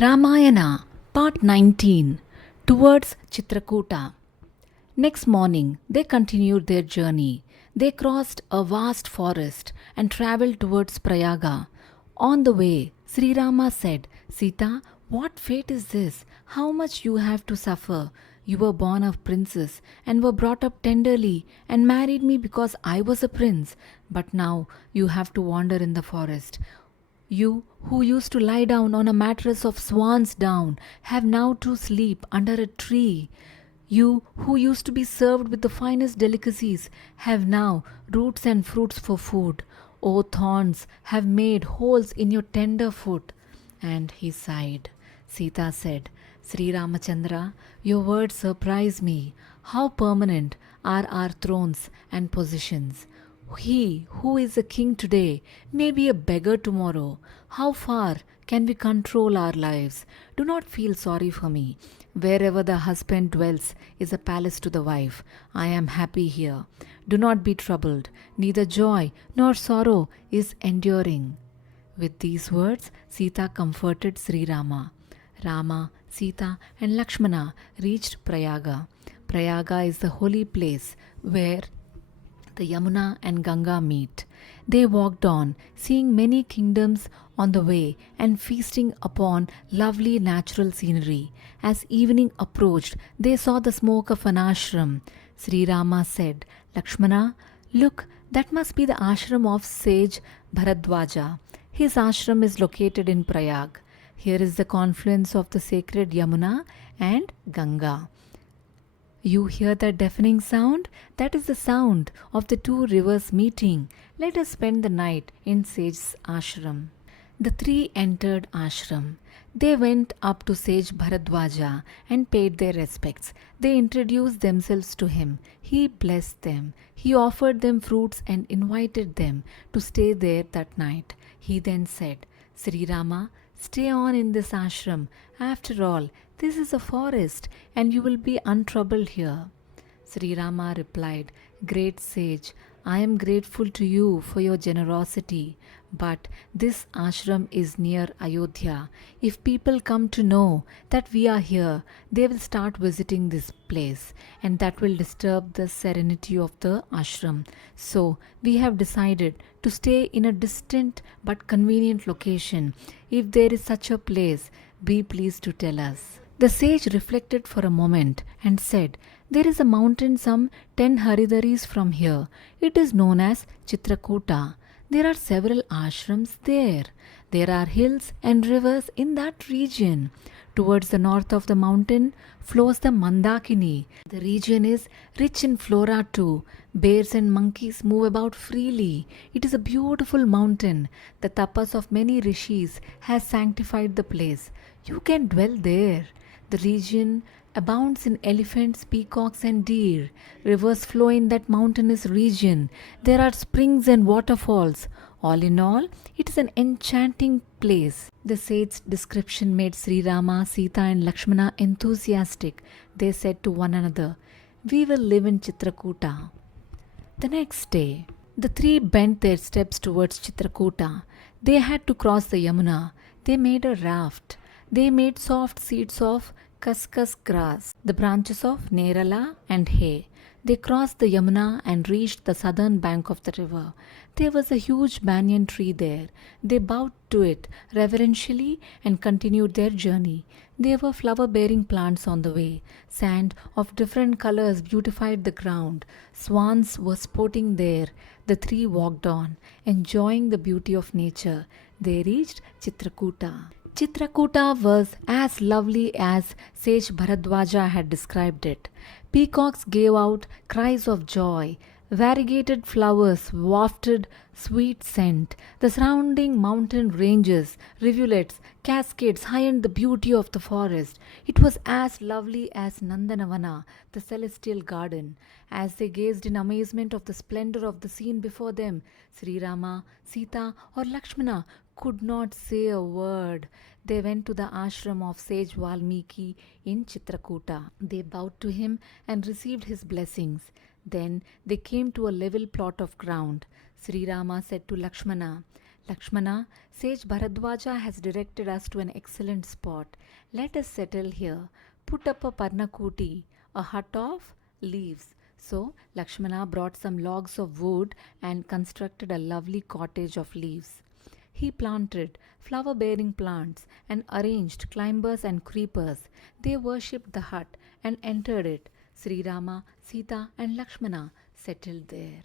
Ramayana, Part 19, Towards Chitrakoota. Next morning, they continued their journey. They crossed a vast forest and travelled towards Prayaga. On the way, Sri Rama said, Sita, what fate is this? How much you have to suffer? You were born a princess and were brought up tenderly and married me because I was a prince. But now you have to wander in the forest. You who used to lie down on a mattress of swan's down have now to sleep under a tree. You who used to be served with the finest delicacies have now roots and fruits for food. O thorns have made holes in your tender foot. And he sighed. Sita said, Sri Ramachandra, your words surprise me. How permanent are our thrones and positions? He who is a king today may be a beggar tomorrow. How far can we control our lives? Do not feel sorry for me. Wherever the husband dwells is a palace to the wife. I am happy here. Do not be troubled. Neither joy nor sorrow is enduring. With these words, Sita comforted Sri Rama. Rama, Sita, and Lakshmana reached Prayaga. Prayaga is the holy place where the Yamuna and Ganga meet. They walked on, seeing many kingdoms on the way and feasting upon lovely natural scenery. As evening approached, they saw the smoke of an ashram. Sri Rama said, Lakshmana, look, that must be the ashram of Sage Bharadwaja. His ashram is located in Prayag. Here is the confluence of the sacred Yamuna and Ganga. You hear that deafening sound? That is the sound of the two rivers meeting. Let us spend the night in Sage's ashram. The three entered ashram. They went up to Sage Bharadwaja and paid their respects. They introduced themselves to him. He blessed them. He offered them fruits and invited them to stay there that night. He then said, Sri Rama, stay on in this ashram. After all, this is a forest and you will be untroubled here. Sri Rama replied, Great sage, I am grateful to you for your generosity, but this ashram is near Ayodhya. If people come to know that we are here, they will start visiting this place, and that will disturb the serenity of the ashram. So, we have decided to stay in a distant but convenient location. If there is such a place, be pleased to tell us. The sage reflected for a moment and said, There is a mountain some 10 haridharis from here. It is known as Chitrakoota. There are several ashrams there. There are hills and rivers in that region. Towards the north of the mountain flows the Mandakini. The region is rich in flora too. Bears and monkeys move about freely. It is a beautiful mountain. The tapas of many rishis has sanctified the place. You can dwell there. The region abounds in elephants, peacocks, and deer. Rivers flow in that mountainous region. There are springs and waterfalls. All in all, it is an enchanting place. The sage's description made Sri Rama, Sita, and Lakshmana enthusiastic. They said to one another, We will live in Chitrakoota. The next day, the three bent their steps towards Chitrakoota. They had to cross the Yamuna. They made a raft. They made soft seats of cuscus grass, the branches of nerala and hay. They crossed the Yamuna and reached the southern bank of the river. There was a huge banyan tree there. They bowed to it reverentially and continued their journey. There were flower-bearing plants on the way. Sand of different colors beautified the ground. Swans were sporting there. The three walked on, enjoying the beauty of nature. They reached Chitrakoota. Chitrakoota was as lovely as Sage Bharadwaja had described it. Peacocks gave out cries of joy. Variegated flowers wafted sweet scent. The surrounding mountain ranges, rivulets, cascades heightened the beauty of the forest. It was as lovely as Nandanavana, the celestial garden. As they gazed in amazement of the splendor of the scene before them, Sri Rama, Sita, or Lakshmana could not say a word. They went to the ashram of Sage Valmiki in Chitrakoota. They bowed to him and received his blessings. Then they came to a level plot of ground. Sri Rama said to Lakshmana, Lakshmana, Sage Bharadwaja has directed us to an excellent spot. Let us settle here. Put up a parnakuti, a hut of leaves. So Lakshmana brought some logs of wood and constructed a lovely cottage of leaves. He planted flower bearing plants and arranged climbers and creepers. They worshipped the hut and entered it. Sri Rama, Sita, and Lakshmana settled there.